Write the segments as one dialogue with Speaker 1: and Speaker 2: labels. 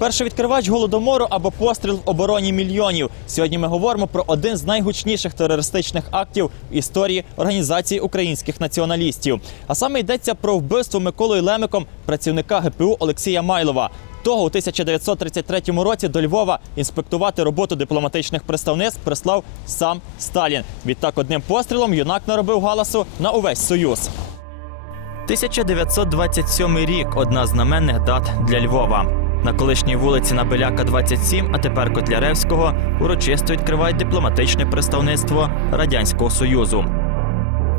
Speaker 1: Першовідкривач голодомору або постріл в обороні мільйонів. Сьогодні ми говоримо про один з найгучніших терористичних актів в історії організації українських націоналістів. А саме йдеться про вбивство Миколою Лемиком працівника ГПУ Олексія Майлова. Того у 1933 році до Львова інспектувати роботу дипломатичних представництв прислав сам Сталін. Відтак одним пострілом юнак наробив галасу на увесь союз. 1927 рік одна з знаменних дат для Львова. На колишній вулиці Набеляка 27, а тепер Котляревського, урочисто відкривають дипломатичне представництво Радянського Союзу.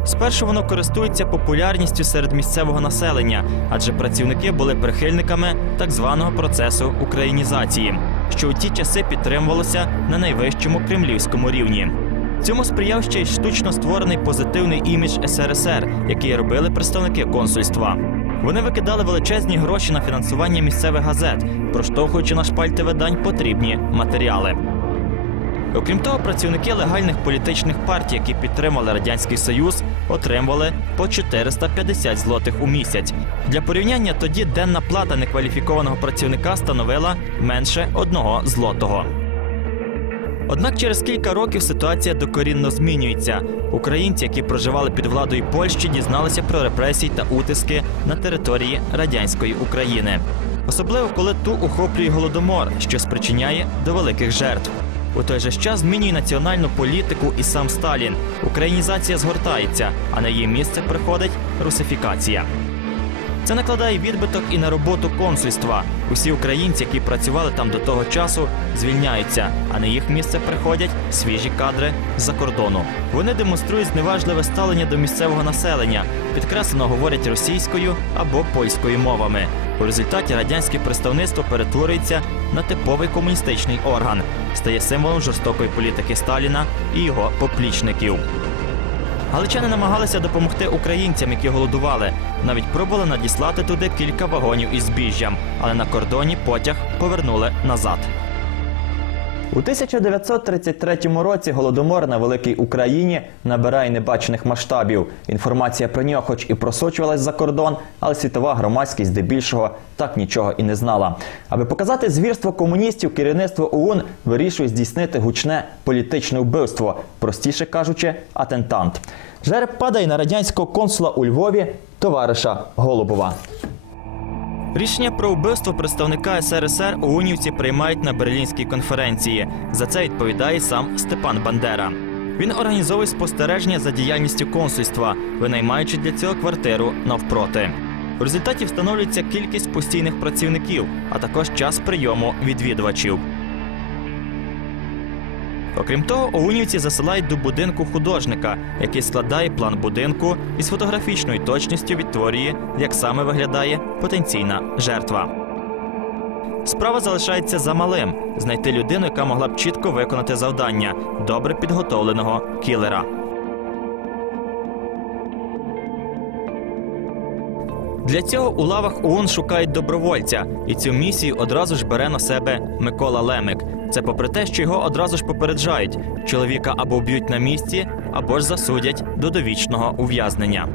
Speaker 1: Спершу воно користується популярністю серед місцевого населення, адже працівники були прихильниками так званого процесу українізації, що у ті часи підтримувалося на найвищому кремлівському рівні. Цьому сприяв ще й штучно створений позитивний імідж СРСР, який робили представники консульства. Вони викидали величезні гроші на фінансування місцевих газет, проштовхуючи на шпальти видань потрібні матеріали. Окрім того, працівники легальних політичних партій, які підтримали радянський союз, отримували по 450 злотих у місяць. Для порівняння тоді денна плата некваліфікованого працівника становила менше одного злотого. Однак через кілька років ситуація докорінно змінюється. Українці, які проживали під владою Польщі, дізналися про репресії та утиски на території радянської України. Особливо коли ту охоплює голодомор, що спричиняє до великих жертв. У той же час змінює національну політику і сам Сталін. Українізація згортається, а на її місце приходить русифікація. Це накладає відбиток і на роботу консульства. Усі українці, які працювали там до того часу, звільняються, а на їх місце приходять свіжі кадри з-за кордону. Вони демонструють зневажливе ставлення до місцевого населення, підкреслено говорять російською або польською мовами. У результаті радянське представництво перетворюється на типовий комуністичний орган, стає символом жорстокої політики Сталіна і його поплічників. Галичани намагалися допомогти українцям, які голодували. Навіть пробували надіслати туди кілька вагонів із збіжжям, але на кордоні потяг повернули назад. У 1933 році голодомор на великій Україні набирає небачених масштабів. Інформація про нього, хоч і просочувалась за кордон, але світова громадськість здебільшого так нічого і не знала. Аби показати звірство комуністів, керівництво ОУН вирішує здійснити гучне політичне вбивство, простіше кажучи, атентант. Жереб падає на радянського консула у Львові, товариша Голубова. Рішення про вбивство представника СРСР ОУНівці приймають на Берлінській конференції. За це відповідає сам Степан Бандера. Він організовує спостереження за діяльністю консульства, винаймаючи для цього квартиру навпроти. В результаті встановлюється кількість постійних працівників, а також час прийому відвідувачів. Окрім того, оунівці засилають до будинку художника, який складає план будинку і з фотографічною точністю відтворює, як саме виглядає потенційна жертва. Справа залишається за малим знайти людину, яка могла б чітко виконати завдання добре підготовленого кілера. Для цього у лавах ОУН шукають добровольця, і цю місію одразу ж бере на себе Микола Лемик. Це попри те, що його одразу ж попереджають: чоловіка або вб'ють на місці, або ж засудять до довічного ув'язнення.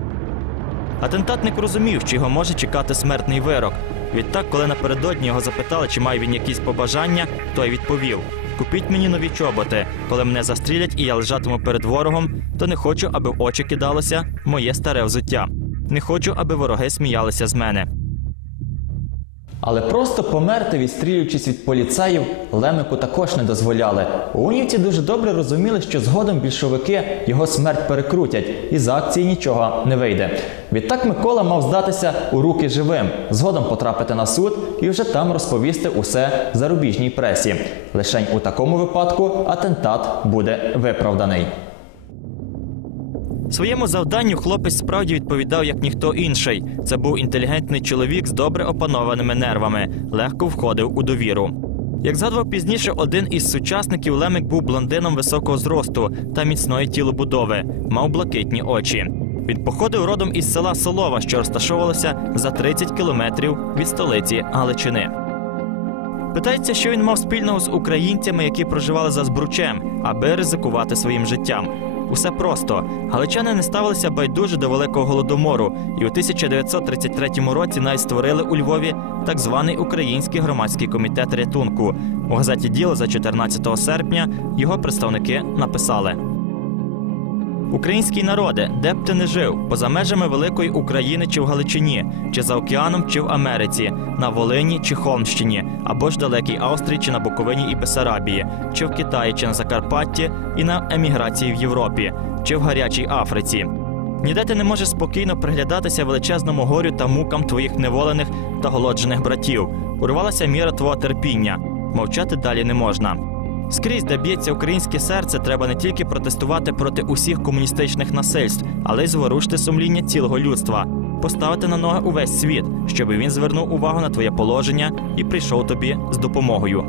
Speaker 1: Атентатник розумів, що його може чекати смертний вирок. Відтак, коли напередодні його запитали, чи має він якісь побажання, той відповів: Купіть мені нові чоботи. Коли мене застрілять і я лежатиму перед ворогом, то не хочу, аби в очі кидалося моє старе взуття. Не хочу, аби вороги сміялися з мене. Але просто померти, відстрілюючись від поліцаїв, Лемику також не дозволяли. Унівці дуже добре розуміли, що згодом більшовики його смерть перекрутять, і з акції нічого не вийде. Відтак Микола мав здатися у руки живим, згодом потрапити на суд і вже там розповісти усе зарубіжній пресі. Лишень у такому випадку атентат буде виправданий. Своєму завданню хлопець справді відповідав як ніхто інший. Це був інтелігентний чоловік з добре опанованими нервами, легко входив у довіру. Як згадував пізніше, один із сучасників Лемик був блондином високого зросту та міцної тілобудови, мав блакитні очі. Він походив родом із села Солова, що розташовувалося за 30 кілометрів від столиці Галичини. Питається, що він мав спільного з українцями, які проживали за збручем, аби ризикувати своїм життям. Усе просто. Галичани не ставилися байдуже до великого голодомору, і у 1933 році навіть створили у Львові так званий Український громадський комітет рятунку. У газеті Діло за 14 серпня його представники написали. Український народе, де б ти не жив, поза межами великої України чи в Галичині, чи за океаном, чи в Америці, на Волині чи Холмщині, або ж далекій Австрії, чи на Буковині і Бесарабії, чи в Китаї, чи на Закарпатті, і на еміграції в Європі, чи в гарячій Африці. Ніде ти не можеш спокійно приглядатися величезному горю та мукам твоїх неволених та голоджених братів. Урвалася міра твого терпіння. Мовчати далі не можна. Скрізь, де б'ється українське серце, треба не тільки протестувати проти усіх комуністичних насильств, але й зворушити сумління цілого людства, поставити на ноги увесь світ, щоб він звернув увагу на твоє положення і прийшов тобі з допомогою.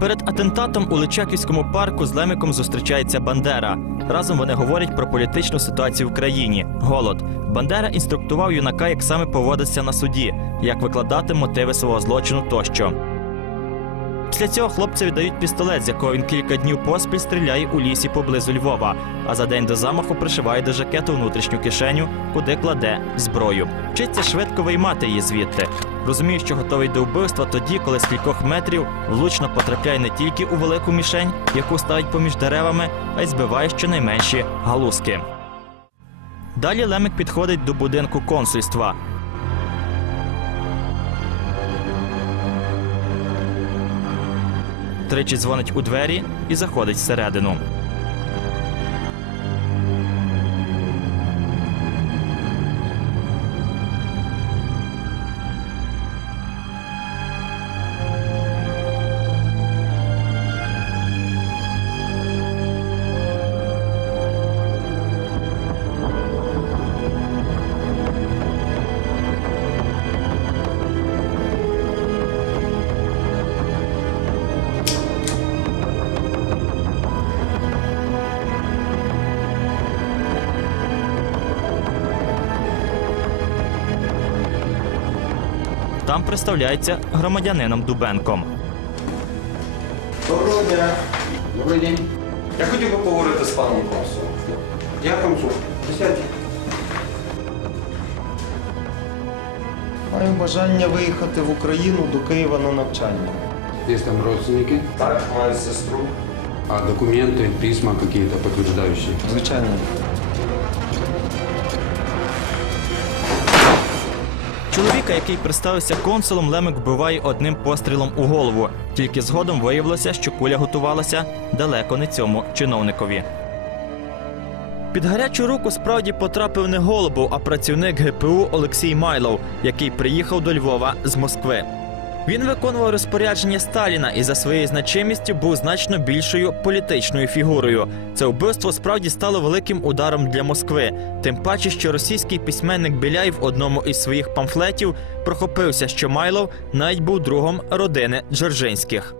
Speaker 1: Перед атентатом у Личаківському парку з Лемиком зустрічається Бандера. Разом вони говорять про політичну ситуацію в країні, голод. Бандера інструктував юнака, як саме поводитися на суді, як викладати мотиви свого злочину тощо. Після цього хлопцю віддають пістолет, з якого він кілька днів поспіль стріляє у лісі поблизу Львова, а за день до замаху пришиває до жакету внутрішню кишеню, куди кладе зброю. Вчиться швидко виймати її звідти. Розуміє, що готовий до вбивства тоді, коли з кількох метрів влучно потрапляє не тільки у велику мішень, яку ставить поміж деревами, а й збиває щонайменші галузки. Далі Лемик підходить до будинку консульства. Тричі дзвонить у двері і заходить всередину. Там представляється громадянином Дубенком.
Speaker 2: Доброго дня. Добрий день.
Speaker 3: Я хотів би поговорити з паном консулом.
Speaker 2: Я консул. Присядьте. Маю бажання виїхати в Україну до Києва на навчання.
Speaker 4: Есть там родственники,
Speaker 3: Так, маю сестру.
Speaker 4: а документы, письма какие-то подтверждающие.
Speaker 2: Звичайно.
Speaker 1: Чоловіка, який представився консулом, Лемик вбиває одним пострілом у голову. Тільки згодом виявилося, що куля готувалася далеко не цьому чиновникові. Під гарячу руку справді потрапив не Голубов, а працівник ГПУ Олексій Майлов, який приїхав до Львова з Москви. Він виконував розпорядження Сталіна і за своєю значимістю був значно більшою політичною фігурою. Це вбивство справді стало великим ударом для Москви. Тим паче, що російський письменник Біляй в одному із своїх памфлетів прохопився, що Майлов навіть був другом родини Джорджинських.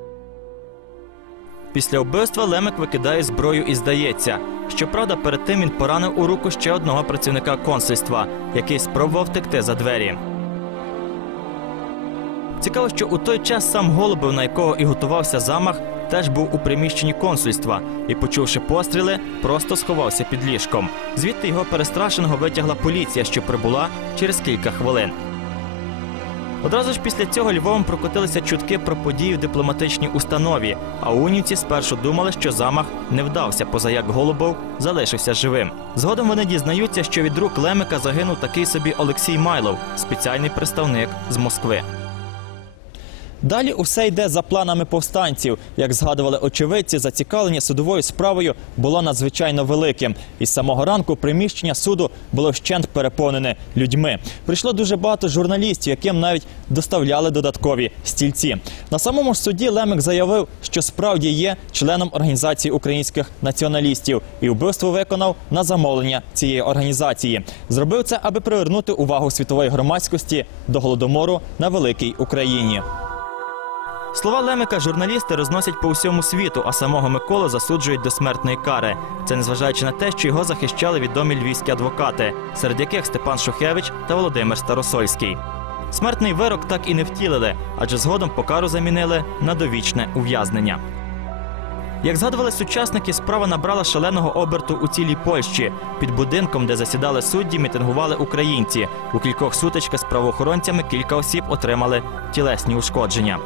Speaker 1: Після вбивства Лемик викидає зброю і здається. Щоправда, перед тим він поранив у руку ще одного працівника консульства, який спробував втекти за двері. Цікаво, що у той час сам Голубев, на якого і готувався замах, теж був у приміщенні консульства і, почувши постріли, просто сховався під ліжком. Звідти його перестрашеного витягла поліція, що прибула через кілька хвилин. Одразу ж після цього Львовом прокотилися чутки про події в дипломатичній установі, а унівці спершу думали, що замах не вдався, поза як Голубов залишився живим. Згодом вони дізнаються, що від рук Лемика загинув такий собі Олексій Майлов, спеціальний представник з Москви. Далі усе йде за планами повстанців. Як згадували очевидці, зацікавлення судовою справою було надзвичайно великим. І з самого ранку приміщення суду було вщент переповнене людьми. Прийшло дуже багато журналістів, яким навіть доставляли додаткові стільці. На самому ж суді Лемик заявив, що справді є членом організації українських націоналістів і вбивство виконав на замовлення цієї організації. Зробив це, аби привернути увагу світової громадськості до голодомору на великій Україні. Слова Лемика журналісти розносять по всьому світу, а самого Миколу засуджують до смертної кари. Це незважаючи на те, що його захищали відомі львівські адвокати, серед яких Степан Шухевич та Володимир Старосольський. Смертний вирок так і не втілили, адже згодом покару замінили на довічне ув'язнення. Як згадували сучасники, справа набрала шаленого оберту у цілій Польщі. Під будинком, де засідали судді, мітингували українці. У кількох сутичках з правоохоронцями кілька осіб отримали тілесні ушкодження.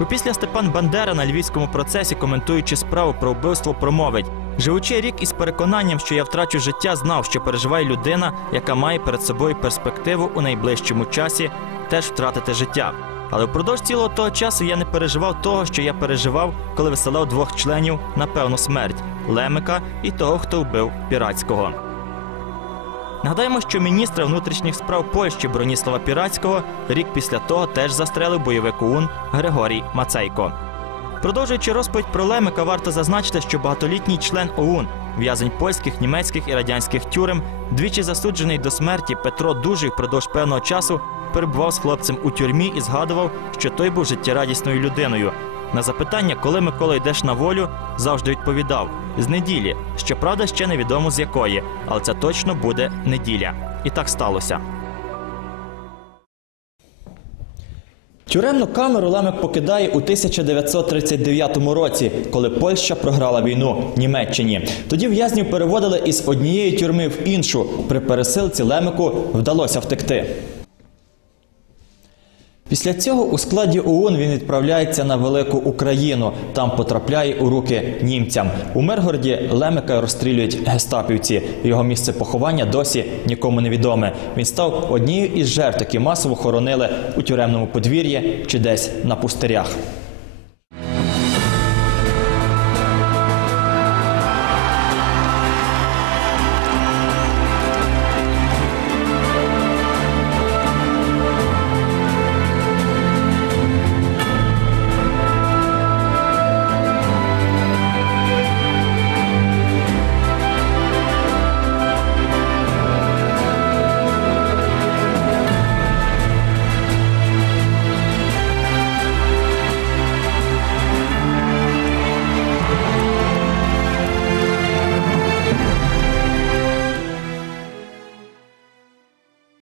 Speaker 1: Опісля Степан Бандера на львівському процесі, коментуючи справу про вбивство, промовить: живучи рік із переконанням, що я втрачу життя, знав, що переживає людина, яка має перед собою перспективу у найближчому часі теж втратити життя. Але впродовж цілого того часу я не переживав того, що я переживав, коли висилав двох членів на певну смерть Лемика і того, хто вбив Піратського. Нагадаємо, що міністра внутрішніх справ Польщі Броніслава Пірацького рік після того теж застрелив бойовик ОУН Григорій Мацейко. Продовжуючи розповідь про Лемика, варто зазначити, що багатолітній член ОУН, в'язень польських, німецьких і радянських тюрем, двічі засуджений до смерті Петро Дужий впродовж певного часу перебував з хлопцем у тюрмі і згадував, що той був життєрадісною людиною. На запитання, коли Микола йдеш на волю, завжди відповідав з неділі. Щоправда, ще невідомо з якої, але це точно буде неділя. І так сталося. Тюремну камеру Лемик покидає у 1939 році, коли Польща програла війну Німеччині. Тоді в'язнів переводили із однієї тюрми в іншу. При пересилці Лемику вдалося втекти. Після цього у складі ООН він відправляється на велику Україну. Там потрапляє у руки німцям. У Мергороді Лемика розстрілюють гестапівці. Його місце поховання досі нікому не відоме. Він став однією із жертв, які масово хоронили у тюремному подвір'ї чи десь на пустирях.